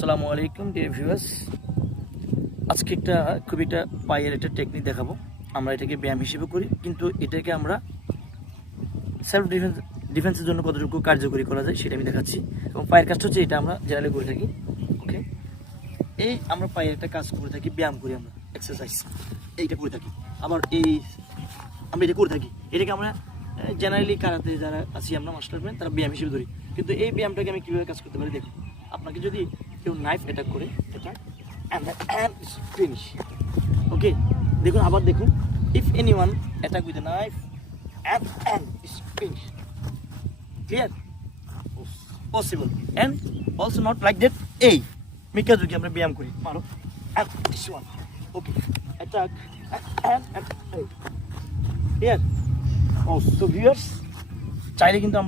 আসসালামু আলাইকুম dear viewers, আজকে খুবই একটা পায়ের একটা টেকনিক দেখাবো। আমরা এটাকে ব্যায়াম হিসেবে করি, কিন্তু এটাকে আমরা সেলফ ডিফেন্সের জন্য কতটুকু কার্যকরী করা যায় সেটা আমি দেখাচ্ছি। এবং পায়ের কাজটা হচ্ছে এটা আমরা জেনারেলি করে থাকি। ওকে, এই আমরা পায়ের একটা কাজ করে থাকি, ব্যায়াম করি, আমরা এক্সারসাইজ এইটা করে থাকি। আবার আমরা এটা করে থাকি, এটাকে আমরা জেনারেলি কারাতে যারা আছি আমরা মাস্টারম্যান তারা ব্যায়াম হিসেবে ধরি। কিন্তু এই ব্যায়ামটাকে আমি কীভাবে কাজ করতে পারি দেখুন। আপনাকে যদি কেউ নাইফ অ্যাটাক করে, এটা ফিনিশ। ওকে, দেখুন, আবার দেখুন, if any one attack with a knife and is finish. Clear? Possible. And also not like that. এই মিকাজুকি আমরা ব্যায়াম করি, মারো and this one. Okay, attack and clear? Also viewers, চাইলে কিন্তু